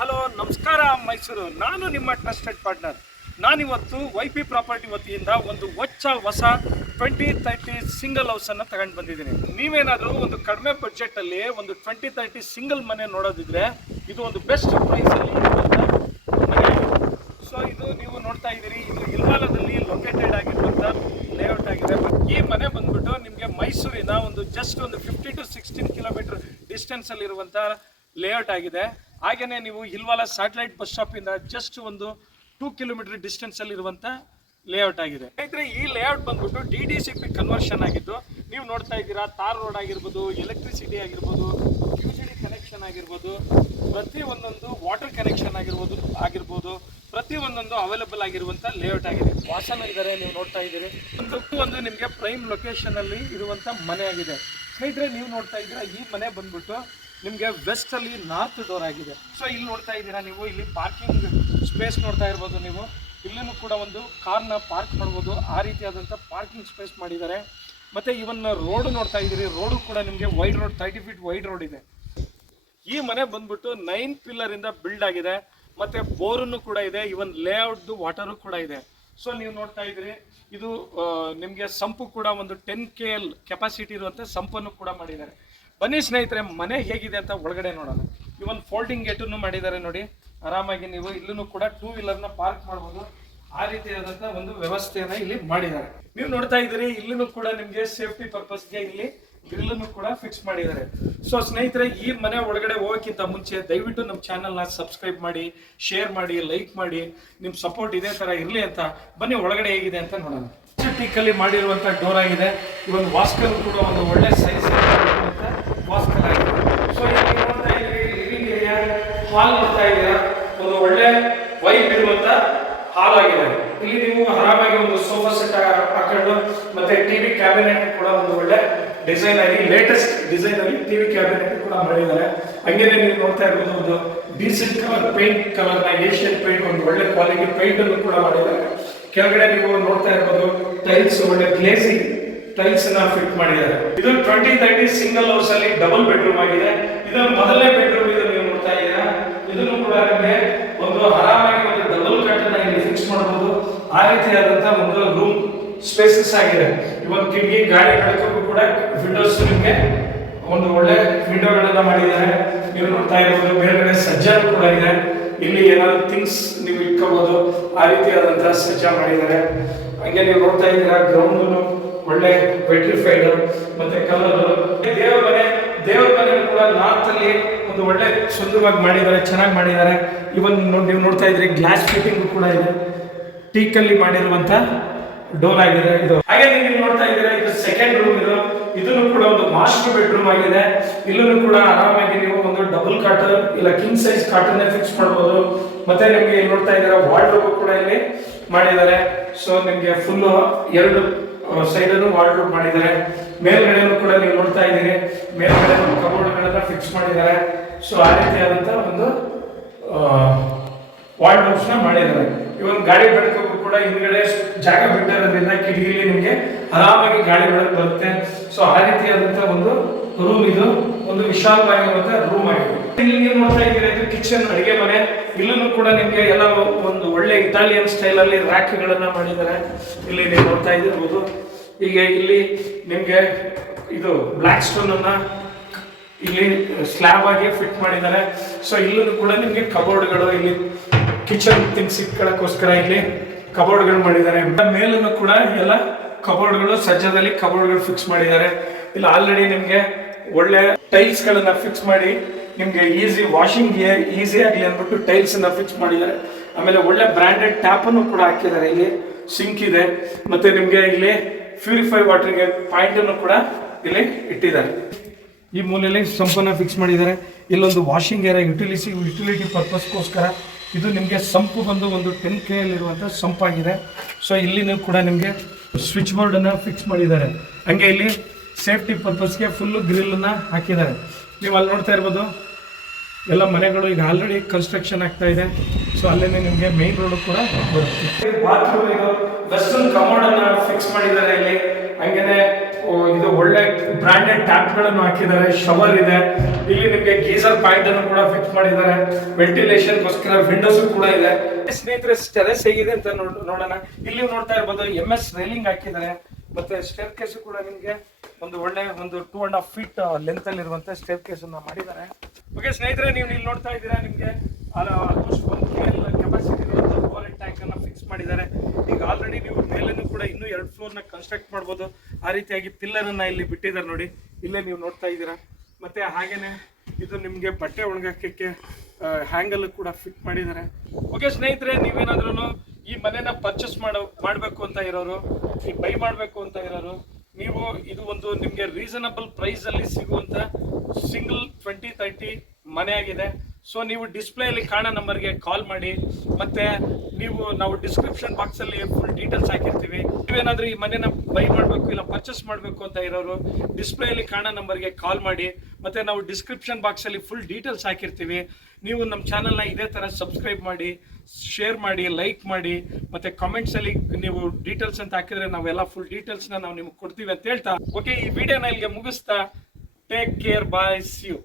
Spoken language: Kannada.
ಹಲೋ ನಮಸ್ಕಾರ ಮೈಸೂರು. ನಾನು ನಿಮ್ಮ ಟ್ರಸ್ಟೆಡ್ ಪಾರ್ಟ್ನರ್. ನಾನಿವತ್ತು YP ಪ್ರಾಪರ್ಟಿ ವತಿಯಿಂದ ಒಂದು ಹೊಸ 2030 ಸಿಂಗಲ್ ಹೌಸನ್ನು ತಗೊಂಡು ಬಂದಿದ್ದೀನಿ. ನೀವೇನಾದರೂ ಒಂದು ಕಡಿಮೆ ಬಡ್ಜೆಟಲ್ಲಿ ಒಂದು 2030 ಸಿಂಗಲ್ ಮನೆ ನೋಡೋದಿದ್ರೆ ಇದು ಒಂದು ಬೆಸ್ಟ್ ಪ್ರೈಸಲ್ಲಿ ಮನೆ. ಸೊ ಇದು ನೀವು ನೋಡ್ತಾ ಇದ್ದೀರಿ, ಇದು ಇಲ್ವಾಲದಲ್ಲಿ ಲೊಕೇಟೆಡ್ ಆಗಿರುವಂಥ ಲೇಔಟ್ ಆಗಿದೆ. ಈ ಮನೆ ಬಂದ್ಬಿಟ್ಟು ನಿಮಗೆ ಮೈಸೂರಿನ ಒಂದು ಜಸ್ಟ್ ಒಂದು 15 to 16 ಕಿಲೋಮೀಟರ್ ಡಿಸ್ಟೆನ್ಸಲ್ಲಿರುವಂಥ ಲೇಔಟ್ ಆಗಿದೆ. ಹಾಗೆಯೇ ನೀವು ಇಲ್ವಾಲ ಸ್ಯಾಟಲೈಟ್ ಬಸ್ ಸ್ಟಾಪಿಂದ ಜಸ್ಟ್ ಒಂದು 2 ಕಿಲೋಮೀಟರ್ ಡಿಸ್ಟೆನ್ಸಲ್ಲಿರುವಂಥ ಲೇಔಟ್ ಆಗಿದೆ. ಯಾಕಂದರೆ ಈ ಲೇಔಟ್ ಬಂದ್ಬಿಟ್ಟು DDCP ಕನ್ವರ್ಷನ್ ಆಗಿದ್ದು ನೀವು ನೋಡ್ತಾ ಇದ್ದೀರಾ. ತಾರ್ ರೋಡ್ ಆಗಿರ್ಬೋದು, ಎಲೆಕ್ಟ್ರಿಸಿಟಿ ಆಗಿರ್ಬೋದು, UGD ಕನೆಕ್ಷನ್ ಆಗಿರ್ಬೋದು, ಪ್ರತಿ ಒಂದೊಂದು ವಾಟರ್ ಕನೆಕ್ಷನ್ ಆಗಿರ್ಬೋದು ಪ್ರತಿ ಒಂದೊಂದು ಅವೈಲೇಬಲ್ ಆಗಿರುವಂಥ ಲೇಔಟ್ ಆಗಿದೆ. ವಾಸನ ಇದ್ದಾರೆ, ನೀವು ನೋಡ್ತಾ ಇದ್ದೀರಿ. ಒಂದು ನಿಮಗೆ ಪ್ರೈಮ್ ಲೊಕೇಶನಲ್ಲಿ ಇರುವಂಥ ಮನೆ ಆಗಿದೆ. ಸ್ನೇಹಿತರೆ, ನೀವು ನೋಡ್ತಾ ಇದ್ದೀರಾ, ಈ ಮನೆ ಬಂದ್ಬಿಟ್ಟು ನಿಮಗೆ ವೆಸ್ಟಲ್ಲಿ ನಾರ್ತ್ ಡೋರ್ ಆಗಿದೆ. ಸೊ ಇಲ್ಲಿ ನೋಡ್ತಾ ಇದ್ದೀರಾ ನೀವು, ಇಲ್ಲಿ ಪಾರ್ಕಿಂಗ್ ಸ್ಪೇಸ್ ನೋಡ್ತಾ ಇರ್ಬೋದು. ನೀವು ಇಲ್ಲೂ ಕೂಡ ಒಂದು ಕಾರ್ನ ಪಾರ್ಕ್ ಮಾಡ್ಬೋದು, ಆ ರೀತಿಯಾದಂಥ ಪಾರ್ಕಿಂಗ್ ಸ್ಪೇಸ್ ಮಾಡಿದ್ದಾರೆ. ಮತ್ತು ಇವನ್ ರೋಡ್ ನೋಡ್ತಾ ಇದ್ದೀರಿ, ರೋಡು ಕೂಡ ನಿಮಗೆ wide road, 30 feet wide road ಇದೆ. ಈ ಮನೆ ಬಂದ್ಬಿಟ್ಟು 9 ಪಿಲ್ಲರಿಂದ ಬಿಲ್ಡ್ ಆಗಿದೆ. ಮತ್ತು ಬೋರನ್ನು ಕೂಡ ಇದೆ, ಇವನ್ ಲೇಔಟ್ದು ವಾಟರು ಕೂಡ ಇದೆ. ಸೊ ನೀವು ನೋಡ್ತಾ ಇದ್ದೀರಿ, ಇದು ನಿಮಗೆ ಸಂಪು ಕೂಡ ಒಂದು 10 KL ಕೆಪಾಸಿಟಿ ಇರುವಂಥ ಸಂಪನ್ನು ಕೂಡ ಮಾಡಿದ್ದಾರೆ. ಬನ್ನಿ ಸ್ನೇಹಿತರೆ, ಮನೆ ಹೇಗಿದೆ ಅಂತ ಒಳಗಡೆ ನೋಡೋಣ. ಇವನ್ ಫೋಲ್ಡಿಂಗ್ ಗೇಟನ್ನು ಮಾಡಿದ್ದಾರೆ ನೋಡಿ. ಆರಾಮಾಗಿ ನೀವು ಇಲ್ಲೂ ಕೂಡ 2 ವೀಲರ್ನ ಪಾರ್ಕ್ ಮಾಡ್ಬೋದು, ಆ ರೀತಿಯಾದಂಥ ಒಂದು ವ್ಯವಸ್ಥೆಯನ್ನು ಇಲ್ಲಿ ಮಾಡಿದ್ದಾರೆ. ನೀವು ನೋಡ್ತಾ ಇದ್ದೀರಿ, ಇಲ್ಲೂ ಕೂಡ ನಿಮಗೆ ಸೇಫ್ಟಿ ಪರ್ಪಸ್ಗೆ ಇಲ್ಲಿ ಗ್ರಿಲ್ಲನ್ನು ಕೂಡ ಫಿಕ್ಸ್ ಮಾಡಿದ್ದಾರೆ. ಸೊ ಸ್ನೇಹಿತರೆ, ಈ ಮನೆ ಒಳಗಡೆ ಹೋಗೋಕ್ಕಿಂತ ಮುಂಚೆ ದಯವಿಟ್ಟು ನಮ್ಮ ಚಾನಲ್ನ ಸಬ್ಸ್ಕ್ರೈಬ್ ಮಾಡಿ, ಶೇರ್ ಮಾಡಿ, ಲೈಕ್ ಮಾಡಿ. ನಿಮ್ಮ ಸಪೋರ್ಟ್ ಇದೇ ಥರ ಇರಲಿ ಅಂತ. ಬನ್ನಿ ಒಳಗಡೆ ಹೇಗಿದೆ ಅಂತ ನೋಡೋಣ. ಟೀಕಲ್ಲಿ ಮಾಡಿರುವಂಥ ಡೋರ್ ಆಗಿದೆ. ಇವನ್ ವಾಸ್ಕಲ್ ಕೂಡ ಒಂದು ಒಳ್ಳೆ ಸೈಜ್ ವಾಸ್ಕಲ್ ಆಗಿದೆ. ಸೊ ಇಲ್ಲಿ ನೋಡ್ತಾ ಇದ್ದೀರಿ, ಲಿವಿಂಗ್ ಏರಿಯಾ, ಹಾಲ್ ನೋಡ್ತಾ ಇದ್ದೀರಾ, ಒಂದು ಒಳ್ಳೆ ವೈಬ್ ಇರುವಂಥ ಹಾಲ್ ಆಗಿದೆ. ಇಲ್ಲಿ ನೀವು ಆರಾಮಾಗಿ ಒಂದು ಸೋಫಾ ಸೆಟ್ ಹಾಕೊಂಡು ಮತ್ತೆ TV ಕ್ಯಾಬಿನೆಟ್ ಕೂಡ ಒಂದು ಒಳ್ಳೆ ಡಿಸೈನ್ ಆಗಿ, ಲೇಟೆಸ್ಟ್ ಡಿಸೈನ್ ಆಗಿ TV ಕ್ಯಾಬಿನೆಟ್ ಕೂಡ ಮಾಡಿದ್ದಾರೆ. ಹಂಗೇನೆ ನೀವು ನೋಡ್ತಾ ಇರ್ಬೋದು, ಒಂದು ಡೀಸೆಂಟ್ ಕಲರ್ ಪೇಂಟ್, ಕಲರ್ನ ಏಷ್ಯನ್ ಪೇಂಟ್, ಒಂದು ಒಳ್ಳೆ ಕ್ವಾಲಿಟಿ ಪೇಂಟ್ ಅನ್ನು ಕೂಡ ಮಾಡಿದ್ದಾರೆ. ಕೆಳಗಡೆ ನೀವು ನೋಡ್ತಾ ಇರ್ಬೋದು, ಟೈಲ್ಸ್ ಒಳ್ಳೆ ಗ್ಲೇಸಿಂಗ್ ಟೈಲ್ಸ್ ನ ಫಿಟ್ ಮಾಡಿದ್ದಾರೆ. ಇದು 2030 ಸಿಂಗಲ್ ಹೌಸ್ ಅಲ್ಲಿ ಡಬಲ್ ಬೆಡ್ರೂಮ್ ಆಗಿದೆ. ಇದು ಮೊದಲನೇ ಬೆಡ್ರೂಮ್ ಇದು, ನೀವು ನೋಡ್ತಾ ಇದ್ದೀರಾ. ಇದನ್ನು ಕೂಡ ನಿಮಗೆ ಒಂದು ಆರಾಮಾಗಿ ಒಂದು ಡಬಲ್ ಕಟ್ಟನ್ನ ಇಲ್ಲಿ ಫಿಕ್ಸ್ ಮಾಡಬಹುದು, ಆ ರೀತಿಯಾದಂತ ಒಂದು ರೂಮ್ ಸ್ಪೇಸಸ್ ಆಗಿದೆ. ಇವತ್ತು ಕಿಟಕಿ, ಗಾಳಿ ಬೆಳಕಕ್ಕೂ ಕೂಡ ವಿಂಡೋಸ್ ನಿಮಗೆ ಒಂದು ಒಳ್ಳೆ ವಿಂಡೋಗಳನ್ನ ಮಾಡಿದ್ದಾರೆ. ನೀವು ನೋಡ್ತಾ ಇರ್ಬೋದು, ಬೇರೆ ಸಜ್ಜಾನು ಕೂಡ ಇದೆ. ಇಲ್ಲಿ ಏನಾದ್ರು ಥಿಂಗ್ಸ್ ನೀವು ಇಟ್ಕೋಬಹುದು, ಆ ರೀತಿಯಾದಂತಹ ಸಜ್ಜ ಮಾಡಿದ್ದಾರೆ. ಹಾಗೆ ನೀವು ನೋಡ್ತಾ ಇದ್ದೀರಾ, ಗ್ರೌಂಡ್ ಒಳ್ಳೆ ವೆಟ್ರಿಫೈಡ್ ಮತ್ತೆ ಕಲರ್. ದೇವರ ಮನೆ ಕೂಡ ನಾರ್ತ್ ಅಲ್ಲಿ ಒಂದು ಒಳ್ಳೆ ಸುಂದರವಾಗಿ ಮಾಡಿದ್ದಾರೆ, ಚೆನ್ನಾಗಿ ಮಾಡಿದ್ದಾರೆ. ಇವನ್ ನೀವು ನೋಡ್ತಾ ಇದ್ರಿ, ಗ್ಲಾಸ್ ಫಿಟ್ಟಿಂಗ್ ಕೂಡ ಇದೆ. ಟೀಕಲ್ಲಿ ಮಾಡಿರುವಂತ ಡೋರ್ ಆಗಿದೆ ಇದು. ಹಾಗೆ ನೀವು ನೋಡ್ತಾ ಇದ್ದೀರಾ, ಇದು ಸೆಕೆಂಡ್ ರೂಮ್. ಇದನ್ನು ಕೂಡ ಒಂದು ಮಾಸ್ಟರ್ ಬೆಡ್ರೂಮ್ ಆಗಿದೆ. ಇಲ್ಲೂ ಕೂಡ ಆರಾಮಾಗಿ ನೀವು ಒಂದು ಡಬಲ್ ಕಾಟ್ ಇಲ್ಲ ಕಿಂಗ್ ಸೈಜ್ ಕಾಟನ್ನ ಫಿಕ್ಸ್ ಮಾಡಬಹುದು. ಮತ್ತೆ ನಿಮ್ಗೆ ಇಲ್ಲಿ ನೋಡ್ತಾ ಇದ್ದೀರಾ, ವಾರ್ಡ್ರೋಬ್ ಕೂಡ ಇಲ್ಲಿ ಮಾಡಿದ್ದಾರೆ. ಸೊ ನಿಮ್ಗೆ ಫುಲ್ 2 ಸೈಡ್ ಅನ್ನು ವಾರ್ಡ್ರೋಬ್ ಮಾಡಿದ್ದಾರೆ. ಮೇಲ್ಗಡೆನೂ ಕೂಡ ನೀವು ನೋಡ್ತಾ ಇದ್ದೀರಿ, ಮೇಲ್ಗಡೆ ಕಬೋರ್ಡ್ಗಳನ್ನ ಫಿಕ್ಸ್ ಮಾಡಿದ್ದಾರೆ. ಸೊ ಆ ರೀತಿಯಾದಂತ ಒಂದು ವಾರ್ಡ್ರೋಬ್ಸ್ ನ ಮಾಡಿದ್ದಾರೆ. ಇವನ್ ಗಾಳಿ ಬೆಳಕಕ್ಕೂ ಕೂಡ ಹಿಂದ್ಗಡೆ ಜಾಗ ಬಿಟ್ಟಿರೋದ್ರಿಂದ ಕಿಟಕಿಲಿ ನಿಮಗೆ ಆರಾಮಾಗಿ ಗಾಳಿ ಬೆಳಕು ಬರುತ್ತೆ. ಸೊ ಆ ರೀತಿಯಾದಂತ ಒಂದು ರೂಮ್ ಇದು, ಒಂದು ವಿಶಾಲವಾಗಿರುವಂತ ರೂಮ್ ಆಗಿದೆ. ಇಲ್ಲಿ ನೀವು ನೋಡ್ತಾ ಇದ್ದೀರಾ, ಇದು ಕಿಚನ್, ಅಡಿಗೆ ಮನೆ. ಇಲ್ಲೂ ಕೂಡ ನಿಮ್ಗೆ ಎಲ್ಲ ಒಂದು ಒಳ್ಳೆ ಇಟಾಲಿಯನ್ ಸ್ಟೈಲ್ ಅಲ್ಲಿ ರ್ಯಾಕ್ ಗಳನ್ನ ಮಾಡಿದ್ದಾರೆ. ಇಲ್ಲಿ ನೀವು ನೋಡ್ತಾ ಇದಿರ್ಬೋದು. ಈಗ ಇಲ್ಲಿ ನಿಮ್ಗೆ ಇದು ಬ್ಲಾಕ್ ಸ್ಟೋನ್ ಅನ್ನ ಇಲ್ಲಿ ಸ್ಲ್ಯಾಬ್ ಆಗಿ ಫಿಟ್ ಮಾಡಿದ್ದಾರೆ. ಸೊ ಇಲ್ಲೂ ಕೂಡ ನಿಮ್ಗೆ ಕಬೋರ್ಡ್ಗಳು, ಇಲ್ಲಿ ಕಿಚನ್ ಥಿಂಗ್ಸ್ ಇಟ್ಕೊಳ್ಳೋಕ್ಕೋಸ್ಕರ ಇಲ್ಲಿ ಕಬೋರ್ಡ್ಗಳು ಮಾಡಿದ್ದಾರೆ. ಮೇಲೂ ಕೂಡ ಎಲ್ಲ ಕಬೋರ್ಡ್ಗಳು, ಸಜ್ಜದಲ್ಲಿ ಕಬೋರ್ಡ್ಗಳು ಫಿಕ್ಸ್ ಮಾಡಿದ್ದಾರೆ. ಇಲ್ಲಿ ಆಲ್ರೆಡಿ ನಿಮ್ಗೆ ಒಳ್ಳೆ ಟೈಲ್ಸ್ ಗಳನ್ನ ಫಿಕ್ಸ್ ಮಾಡಿ ನಿಮ್ಗೆ ಈಸಿ ವಾಷಿಂಗ್ ಈಸಿ ಆಗಲಿ ಅಂದ್ಬಿಟ್ಟು ಟೈಲ್ಸ್ ಅನ್ನ ಫಿಕ್ಸ್ ಮಾಡಿದ್ದಾರೆ. ಆಮೇಲೆ ಒಳ್ಳೆ ಬ್ರಾಂಡೆಡ್ ಟ್ಯಾಪ್ ಅನ್ನು ಕೂಡ ಹಾಕಿದ್ದಾರೆ. ಇಲ್ಲಿ ಸಿಂಕ್ ಇದೆ, ಮತ್ತೆ ನಿಮ್ಗೆ ಇಲ್ಲಿ ಪ್ಯೂರಿಫೈ ವಾಟರ್ಗೆ ಪಾಯಿಂಟ್ ಅನ್ನು ಕೂಡ ಇಲ್ಲಿ ಇಟ್ಟಿದ್ದಾರೆ. ಈ ಮೂಲೆಯಲ್ಲಿ ಸಂಪನ್ನ ಫಿಕ್ಸ್ ಮಾಡಿದ್ದಾರೆ. ಇಲ್ಲೊಂದು ವಾಷಿಂಗ್ ಏರಿಯಾ, ಯುಟಿಲಿಟಿ ಪರ್ಪಸ್ಗೋಸ್ಕರ. ಇದು ನಿಮಗೆ ಸಂಪು ಬಂದು ಒಂದು 10 KL ಇರುವಂಥ ಸಂಪಾಗಿದೆ. ಸೊ ಇಲ್ಲಿನೂ ಕೂಡ ನಿಮಗೆ ಸ್ವಿಚ್ ಬೋರ್ಡನ್ನು ಫಿಕ್ಸ್ ಮಾಡಿದ್ದಾರೆ. ಹಂಗೆ ಇಲ್ಲಿ ಸೇಫ್ಟಿ ಪರ್ಪಸ್ಗೆ ಫುಲ್ಲು ಗ್ರಿಲ್ಲನ್ನು ಹಾಕಿದ್ದಾರೆ. ನೀವು ಅಲ್ಲಿ ನೋಡ್ತಾ ಇರ್ಬೋದು, ಎಲ್ಲ ಮನೆಗಳು ಈಗ ಆಲ್ರೆಡಿ ಕನ್ಸ್ಟ್ರಕ್ಷನ್ ಆಗ್ತಾ ಇದೆ. ಸೊ ಅಲ್ಲೇ ನಿಮಗೆ ಮೇನ್ ರೋಡ್ ಕೂಡ ಬರುತ್ತೆ. ಬಾತ್ರೂಮ್ ಇದು ವೆಸ್ಟರ್ನ್ ಕಮೋಡನ್ನು ಫಿಕ್ಸ್ ಮಾಡಿದ್ದಾರೆ ಇಲ್ಲಿ. ಹಂಗೇನೆ ಇದು ಒಳ್ಳೆ ಬ್ರಾಂಡೆಡ್ ಟ್ಯಾಪ್ ಗಳನ್ನು ಹಾಕಿದ್ದಾರೆ, ಶವರ್ ಇದೆ, ಇಲ್ಲಿ ನಿಮಗೆ ಗೀಸರ್ ಪಾಯಿಂಟ್ ಅನ್ನು ಕೂಡ ಫಿಕ್ಸ್ ಮಾಡಿದ್ದಾರೆ, ವೆಂಟಿಲೇಷನ್ ಗೋಸ್ಕರ ವಿಂಡೋಸ್ ಕೂಡ ಇದೆ. ಸ್ನೇಹಿತರೆ ಟೆರೆಸ್ ಹೇಗಿದೆ ಅಂತ ನೋಡೋಣ. ಇಲ್ಲಿ ನೋಡ್ತಾ ಇರ್ಬೋದು MS ರೈಲಿಂಗ್ ಹಾಕಿದ್ದಾರೆ, ಮತ್ತೆ ಸ್ಟೇರ್ ಕೇಸ್ ಕೂಡ ನಿಮಗೆ ಒಂದು ಒಳ್ಳೆ ಒಂದು 2.5 feet ಲೆಂತ್ ಅಲ್ಲಿ ಇರುವಂತ ಸ್ಟೇರ್ ಕೇಸ್ ಅನ್ನ ಮಾಡಿದ್ದಾರೆ. ಓಕೆ ಸ್ನೇಹಿತರೆ, ನೀವು ಇಲ್ಲಿ ನೋಡ್ತಾ ಇದ್ದೀರಾ, ನಿಮಗೆ ಆಲ್ಮೋಸ್ಟ್ 1 KL ಕೆಪಾಸಿಟಿ ಇರುವಂತ ಓವರ್ ಟ್ಯಾಂಕ್ ಅನ್ನ ಫಿಕ್ಸ್ ಮಾಡಿದ್ದಾರೆ. ಈಗ ಆಲ್ರೆಡಿ ನೀವು ಮೇಲೇನು ಕೂಡ ಇನ್ನೂ 2 ಫ್ಲೋರ್ ನ ಕನ್ಸ್ಟ್ರಕ್ಟ್ ಮಾಡಬಹುದು. ಆ ರೀತಿಯಾಗಿ ಪಿಲ್ಲರ್ ಅನ್ನ ಇಲ್ಲಿ ಬಿಟ್ಟಿದ್ದಾರೆ ನೋಡಿ, ಇಲ್ಲೇ ನೀವು ನೋಡ್ತಾ ಇದ್ದೀರಾ. ಮತ್ತೆ ಹಾಗೇನೆ ಇದು ನಿಮ್ಗೆ ಬಟ್ಟೆ ಒಣಗಾಕಕ್ಕೆ ಹ್ಯಾಂಗಲ್ ಕೂಡ ಫಿಟ್ ಮಾಡಿದ್ದಾರೆ. ಓಕೆ ಸ್ನೇಹಿತರೆ, ನೀವೇನಾದ್ರೂ ಈ ಮನೆನ ಪರ್ಚೇಸ್ ಮಾಡಬೇಕು ಅಂತ ಇರೋರು, ಈ ಬೈ ಮಾಡಬೇಕು ಅಂತ ಇರೋರು, ನೀವು ಇದು ಒಂದು ನಿಮಗೆ ರೀಸನಬಲ್ ಪ್ರೈಸ್ ಅಲ್ಲಿ ಸಿಗುವಂತ ಸಿಂಗಲ್ 20-30 ಮನೆ ಆಗಿದೆ. ಸೊ ನೀವು ಡಿಸ್ಪ್ಲೇ ಅಲ್ಲಿ ಕಾಣೋ ನಂಬರ್ಗೆ ಕಾಲ್ ಮಾಡಿ, ಮತ್ತೆ ನಾವು ಡಿಸ್ಕ್ರಿಪ್ಷನ್ ಬಾಕ್ಸ್ ಅಲ್ಲಿ ಫುಲ್ ಡೀಟೇಲ್ಸ್ ಹಾಕಿರ್ತೀವಿ. ನೀವೇನಾದ್ರೂ ಈ ಮನೆನ ಬೈ ಮಾಡಬೇಕು ಇಲ್ಲ ಪರ್ಚೇಸ್ ಮಾಡಬೇಕು ಅಂತ ಇರೋರು ಡಿಸ್ಪ್ಲೇ ಅಲ್ಲಿ ಕಾಣೋ ನಂಬರ್ಗೆ ಕಾಲ್ ಮಾಡಿ, ಮತ್ತೆ ನಾವು ಡಿಸ್ಕ್ರಿಪ್ಷನ್ ಬಾಕ್ಸ್ ಅಲ್ಲಿ ಫುಲ್ ಡೀಟೇಲ್ಸ್ ಹಾಕಿರ್ತೀವಿ. ನೀವು ನಮ್ಮ ಚಾನಲ್ನ ಇದೇ ತರ ಸಬ್ಸ್ಕ್ರೈಬ್ ಮಾಡಿ, ಶೇರ್ ಮಾಡಿ, ಲೈಕ್ ಮಾಡಿ, ಮತ್ತೆ ಕಾಮೆಂಟ್ಸ್ ಅಲ್ಲಿ ನೀವು ಡೀಟೇಲ್ಸ್ ಅಂತ ಹಾಕಿದ್ರೆ ನಾವೆಲ್ಲ ಫುಲ್ ಡೀಟೇಲ್ಸ್ ನಾವು ನಿಮ್ಗೆ ಕೊಡ್ತೀವಿ ಅಂತ ಹೇಳ್ತಾ, ಓಕೆ ಈ ವಿಡಿಯೋನ ಇಲ್ಲಿಗೆ ಮುಗಿಸ್ತಾ, take care, bye, see you.